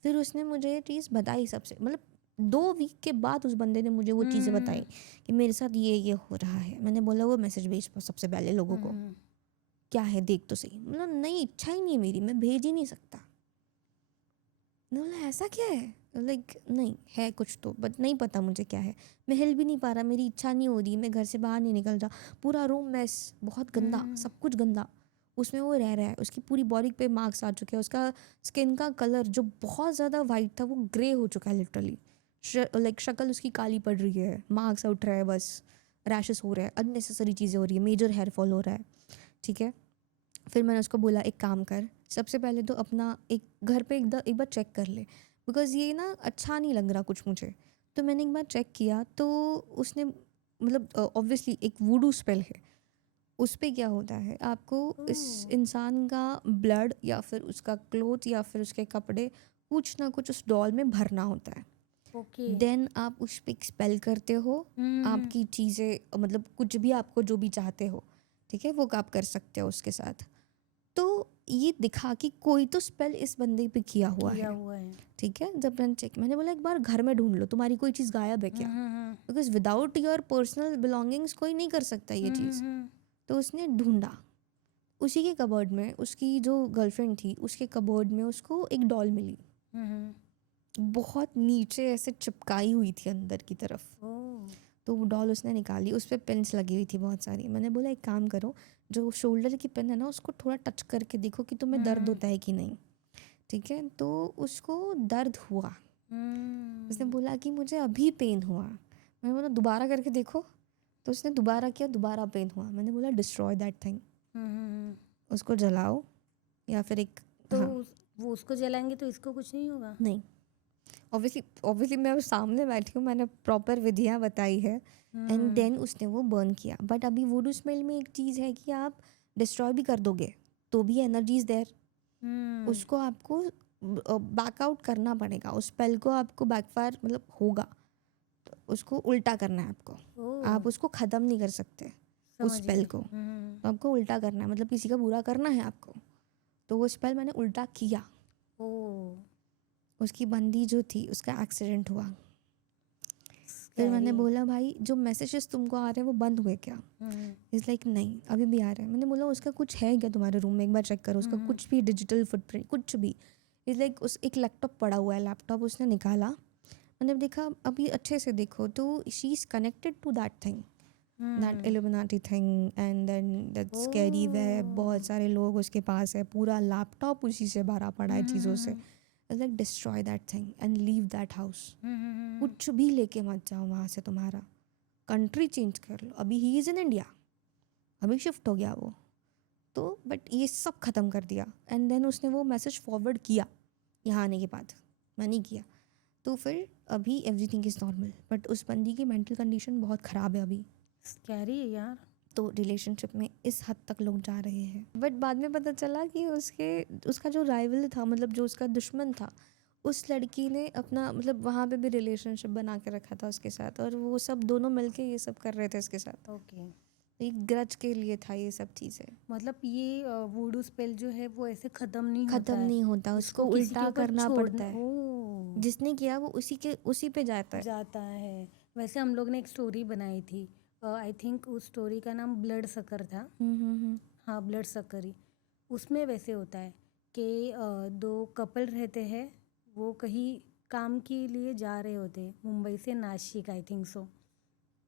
फिर उसने मुझे ये चीज़ बताई सबसे, मतलब 2 वीक के बाद उस बंदे ने मुझे वो चीज़ें बताई कि मेरे साथ ये हो रहा है। मैंने बोला वो मैसेज भेज सबसे पहले लोगों को, क्या है देख तो सही। मतलब नहीं, इच्छा ही नहीं है मेरी, मैं भेज ही नहीं सकता। मैंने बोला ऐसा क्या है, लाइक नहीं है कुछ तो, बट नहीं पता मुझे क्या है। मैं हिल भी नहीं पा रहा, मेरी इच्छा नहीं हो रही, मैं घर से बाहर नहीं निकल रहा, पूरा रूम मैस, बहुत गंदा, सब कुछ गंदा। उसमें वो रह रहा है, उसकी पूरी बॉडी पे मार्क्स आ चुके हैं, उसका स्किन का कलर जो बहुत ज़्यादा वाइट था वो ग्रे हो चुका है लिटरली। लाइक शक्ल उसकी काली पड़ रही है, मार्क्स उठ रहा है, बस रैशेस हो रहे हैं, अननेसेसरी चीज़ें हो रही है, मेजर हेयर फॉल हो रहा है। ठीक है, फिर मैंने उसको बोला एक काम कर, सबसे पहले तो अपना एक घर पे एक बार चेक कर ले, बिकॉज़ ये ना अच्छा नहीं लग रहा कुछ मुझे। तो मैंने एक बार चेक किया तो उसने, मतलब ऑब्वियसली एक वुडू स्पेल है, उस पे क्या होता है, आपको इस इंसान का ब्लड या फिर उसका क्लोथ या फिर उसके कपड़े कुछ ना कुछ उस डॉल में भरना होता है। ओके। देन आप उस पर स्पेल करते हो, आपकी चीज़ें, मतलब कुछ भी आपको जो भी चाहते हो, ठीक है, वो आप कर सकते हो उसके साथ। तो ये दिखा कि कोई तो स्पेल इस बंदे पे किया हुआ है। ठीक है, जब मैंने चेक, मैंने बोला एक बार घर में ढूंढ लो, तुम्हारी कोई चीज़ गायब है क्या, because without your personal belongings कोई नहीं कर सकता ये चीज़। तो उसने ढूंढा, उसी के कबर्ड में, उसकी जो गर्लफ्रेंड थी उसके कबर्ड में उसको एक डॉल मिली, बहुत नीचे ऐसे चिपकाई हुई थी अंदर की तरफ। तो वो डॉल उसने निकाली, उस पर पिन्स लगी हुई थी बहुत सारी। मैंने बोला एक काम करो, जो शोल्डर की पिन है ना उसको थोड़ा टच करके देखो कि तुम्हें दर्द होता है कि नहीं। ठीक है, तो उसको दर्द हुआ। उसने बोला कि मुझे अभी पेन हुआ। मैंने बोला दोबारा करके देखो, तो उसने दोबारा किया, दोबारा पेन हुआ। मैंने बोला डिस्ट्रॉय दैट थिंग, उसको जलाओ या फिर एक, तो हाँ वो उसको जलाएंगे तो इसको कुछ नहीं होगा? नहीं, ऑब्वियसली मैं सामने बैठी हूँ, मैंने प्रॉपर विधियाँ बताई है, एंड देन उसने वो बर्न किया। बट अभी वुडू स्मेल में एक चीज़ है कि आप डिस्ट्रॉय भी कर दोगे तो भी एनर्जी इज देयर, उसको आपको बैकआउट करना पड़ेगा, उस स्पेल को आपको बैकफायर मतलब होगा, तो उसको उल्टा करना है आपको। आप उसको ख़त्म नहीं कर सकते उस स्पेल को, तो आपको उल्टा करना है, मतलब किसी का बुरा करना है आपको। तो वो स्पेल मैंने उल्टा किया। उसकी बंदी जो थी उसका एक्सीडेंट हुआ। फिर मैंने बोला भाई जो मैसेजेस तुमको आ रहे हैं वो बंद हुए क्या? इज़ लाइक नहीं अभी भी आ रहे हैं। मैंने बोला उसका कुछ है क्या तुम्हारे रूम में, एक बार चेक करो उसका कुछ भी डिजिटल फुटप्रिंट कुछ भी। इज़ लाइक उस एक लैपटॉप पड़ा हुआ है, लैपटॉप उसने निकाला, मैंने देखा अभी अच्छे से देखो तो she is connected to that thing, that Illuminati thing, and then that scary web, बहुत सारे लोग उसके पास है, पूरा लैपटॉप उसी से भरा पड़ा है चीज़ों से। Like destroy that thing and leave that house, कुछ भी लेके मत जाओ वहाँ से, तुम्हारा कंट्री चेंज कर लो। अभी ही इज़ इन इंडिया, अभी शिफ्ट हो गया वो तो, बट ये सब ख़त्म कर दिया। एंड देन उसने वो मैसेज फॉरवर्ड किया यहाँ आने के बाद, मैं नहीं किया। तो फिर अभी एवरीथिंग इज़ नॉर्मल, बट उस बंदी की मेंटल कंडीशन बहुत ख़राब है अभी। स्कैरी है यार। तो रिलेशनशिप में इस हद तक लोग जा रहे हैं। बट बाद में पता चला कि उसका जो राइवल था, मतलब जो उसका दुश्मन था, उस लड़की ने अपना मतलब वहाँ पे भी रिलेशनशिप बना के रखा था उसके साथ, और वो सब दोनों मिलके ये सब कर रहे थे इसके साथ। ओके। एक ग्रज के लिए था ये सब चीज़ें। मतलब ये वुडू स्पेल जो है वो ऐसे ख़त्म नहीं होता ख़त्म है, नहीं होता, उसको किसी के उल्टा ऊपर करना पड़ता है। ओ जिसने किया वो उसी पे जाता है। वैसे हम लोग ने एक स्टोरी बनाई थी, आई थिंक उस स्टोरी का नाम ब्लड सकर था। हाँ, ब्लड सकर ही। उसमें वैसे होता है कि 2 कपल रहते हैं, वो कहीं काम के लिए जा रहे होते हैं, मुंबई से Nashik, I think so,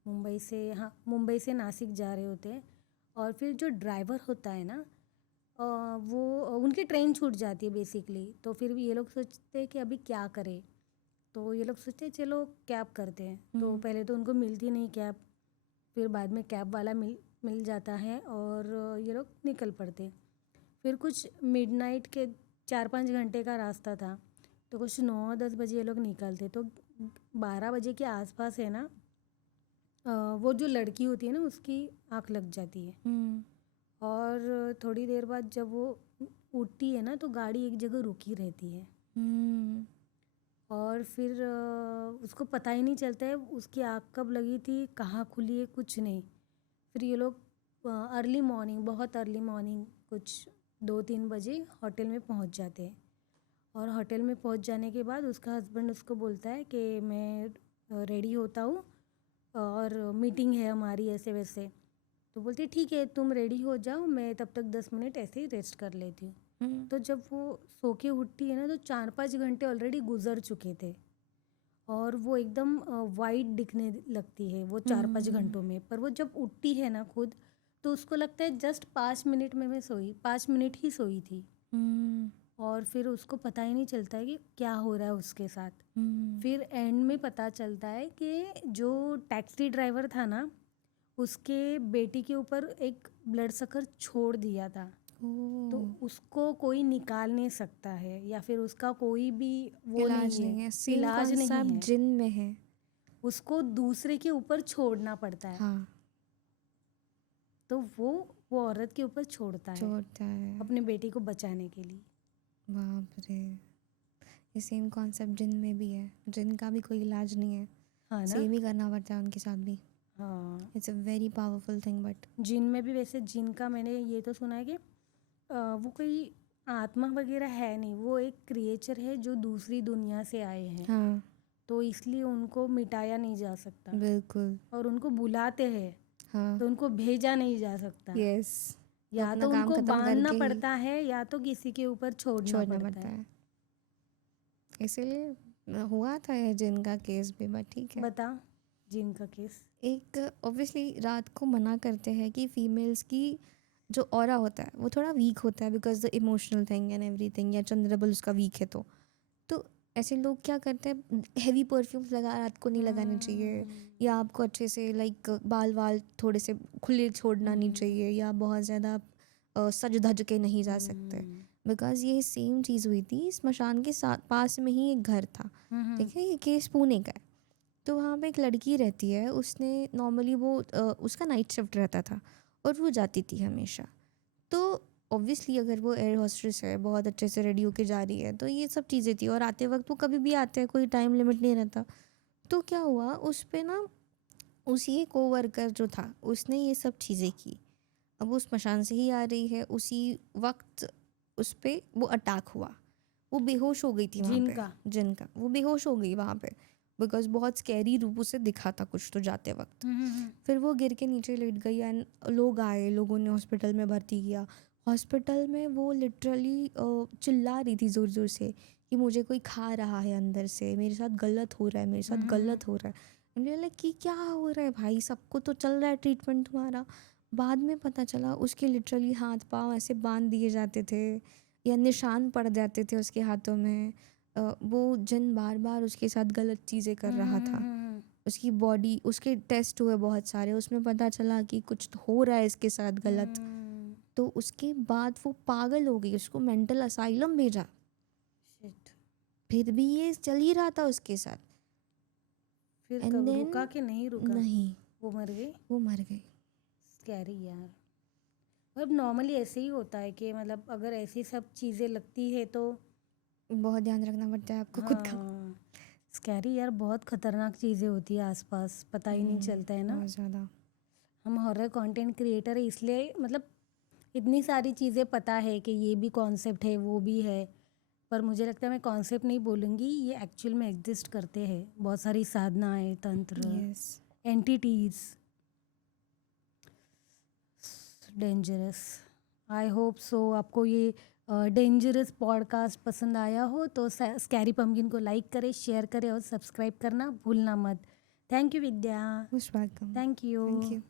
Mumbai से नासिक जा रहे होते हैं। और फिर जो ड्राइवर होता है ना, वो उनकी ट्रेन छूट जाती है बेसिकली। तो फिर भी ये लोग सोचते हैं कि अभी क्या करें, तो ये लोग सोचते हैं चलो कैब करते हैं। तो पहले तो उनको मिलती नहीं कैब, फिर बाद में कैब वाला मिल जाता है और ये लोग निकल पड़ते हैं। फिर कुछ मिडनाइट के 4-5 घंटे का रास्ता था, तो कुछ 9-10 बजे ये लोग निकलते। तो 12 बजे के आसपास है ना, वो जो लड़की होती है ना उसकी आँख लग जाती है। और थोड़ी देर बाद जब वो उठती है ना तो गाड़ी एक जगह रुकी रहती है। और फिर उसको पता ही नहीं चलता है उसकी आँख कब लगी थी, कहाँ खुली है, कुछ नहीं। फिर ये लोग अर्ली मॉर्निंग, बहुत अर्ली मॉर्निंग, कुछ 2-3 बजे होटल में पहुंच जाते हैं। और होटल में पहुंच जाने के बाद उसका हस्बैंड उसको बोलता है कि मैं रेडी होता हूँ और मीटिंग है हमारी ऐसे वैसे। तो बोलती है ठीक है तुम रेडी हो जाओ, मैं तब तक 10 मिनट ऐसे ही रेस्ट कर लेती हूँ। तो जब वो सो के उठती है ना तो 4-5 घंटे ऑलरेडी गुजर चुके थे और वो एकदम वाइट दिखने लगती है वो 4-5 घंटों में। पर वो जब उठती है ना खुद, तो उसको लगता है जस्ट 5 मिनट में मैं सोई, 5 मिनट ही सोई थी। और फिर उसको पता ही नहीं चलता है कि क्या हो रहा है उसके साथ। फिर एंड में पता चलता है कि जो टैक्सी ड्राइवर था ना, उसके बेटी के ऊपर एक ब्लड सकर छोड़ दिया था। तो उसको कोई निकाल नहीं सकता है या फिर उसका कोई भी वो इलाज नहीं नहीं है, है। सेम इलाज नहीं कॉन्सेप्ट है। जिन में है। उसको दूसरे के ऊपर छोड़ना पड़ता है। हाँ, तो वो औरत के ऊपर छोड़ता है छोड़ता है। अपने बेटी को बचाने के लिए। बाप रे, ये सेम कॉन्सेप्ट जिन में भी है। जिन का भी कोई इलाज नहीं है, हाँ ना। सेम ही करना पड़ता है उनके साथ भी। हाँ, it's a very powerful thing. But जिन में भी वैसे, जिन का मैंने ये तो सुना है कि वो कोई आत्मा वगैरह है नहीं, वो एक क्रिएचर है जो दूसरी दुनिया से आए हैं। हाँ, तो इसलिए उनको मिटाया नहीं जा सकता बिल्कुल। और उनको बुलाते हैं हाँ, तो उनको भेजा नहीं जा सकता। यस। या अपना तो काम उनको खत्म बांधना करके ही पड़ता है या तो किसी के ऊपर छोड़ना छोड़ना पड़ता पड़ता है। है। इसीलिए हुआ था ये जिन का केस भी। बट ठीक है। बता जिन का केस। एक ऑब्वियसली रात को मना करते हैं कि फीमेल्स की जो ऑरा होता है वो थोड़ा वीक होता है, because the emotional thing and everything, या चंद्रबल उसका वीक है। तो ऐसे लोग क्या करते हैं, हैवी परफ्यूम्स रात को नहीं लगाने चाहिए, या आपको अच्छे से लाइक बाल वाल थोड़े से खुले छोड़ना नहीं चाहिए, या बहुत ज़्यादा सज धज के नहीं जा सकते। बिकॉज ये सेम चीज़ हुई थी स्मशान के साथ, पास में ही एक घर था। ठीक है, ये केस पुणे का है। तो वहाँ पे एक लड़की रहती है, उसने नॉर्मली वो उसका नाइट शिफ्ट रहता था और वो जाती थी हमेशा। तो ऑब्वियसली अगर वो एयर होस्टेस है, बहुत अच्छे से रेडी होके जा रही है, तो ये सब चीज़ें थी। और आते वक्त वो कभी भी आते हैं, कोई टाइम लिमिट नहीं रहता। तो क्या हुआ उस पे ना, उसी कोवर्कर जो था उसने ये सब चीज़ें की। अब वो स्मशान से ही आ रही है, उसी वक्त उस पे वो अटैक हुआ। वो बेहोश हो गई थी वहाँ पे। जिनका वो बेहोश हो गई वहाँ पे, बिकॉज बहुत स्कैरी रूप उसे दिखा था कुछ तो जाते वक्त। फिर वो गिर के नीचे लेट गई एंड लोग आए, लोगों ने हॉस्पिटल में भर्ती किया। हॉस्पिटल में वो लिटरली चिल्ला रही थी ज़ोर ज़ोर से कि मुझे कोई खा रहा है अंदर से, मेरे साथ गलत हो रहा है, मेरे साथ गलत हो रहा है। मुझे लगा कि क्या हो रहा है भाई, सबको तो चल रहा है ट्रीटमेंट तुम्हारा। बाद में पता चला उसके लिटरली हाथ पाँव ऐसे बांध दिए जाते थे या निशान पड़ जाते थे उसके हाथों में। वो जिन बार बार उसके साथ गलत चीज़ें कर रहा था। उसकी बॉडी, उसके टेस्ट हुए बहुत सारे, उसमें पता चला कि कुछ तो हो रहा है इसके साथ गलत। तो उसके बाद वो पागल हो गई, उसको मेंटल असाइलम भेजा। फिर भी ये चल ही रहा था उसके साथ। फिर And कब then- रुका कि नहीं रुका? नहीं, वो मर गई। वो मर गई। स्कैरी यार। मतलब नॉर्मली ऐसे ही होता है कि मतलब अगर ऐसी सब चीज़ें लगती है तो बहुत ध्यान रखना पड़ता है आपको खुद का। स्कैरी यार, बहुत खतरनाक चीज़ें होती है आसपास, पता ही नहीं चलता है ना। बहुत ज़्यादा। हम हॉरर कंटेंट क्रिएटर है इसलिए मतलब इतनी सारी चीज़ें पता है कि ये भी कॉन्सेप्ट है वो भी है। पर मुझे लगता है मैं कॉन्सेप्ट नहीं बोलूँगी, ये एक्चुअल में एग्जिस्ट करते हैं। बहुत सारी साधनाएं, तंत्र, yes. Entities. Dangerous. I hope so आपको ये डेंजरस पॉडकास्ट पसंद आया हो तो स्कैरी पम्पकिन को लाइक करें, शेयर करें और सब्सक्राइब करना भूलना मत। Thank you Vidya. Most welcome. Thank you. Thank you.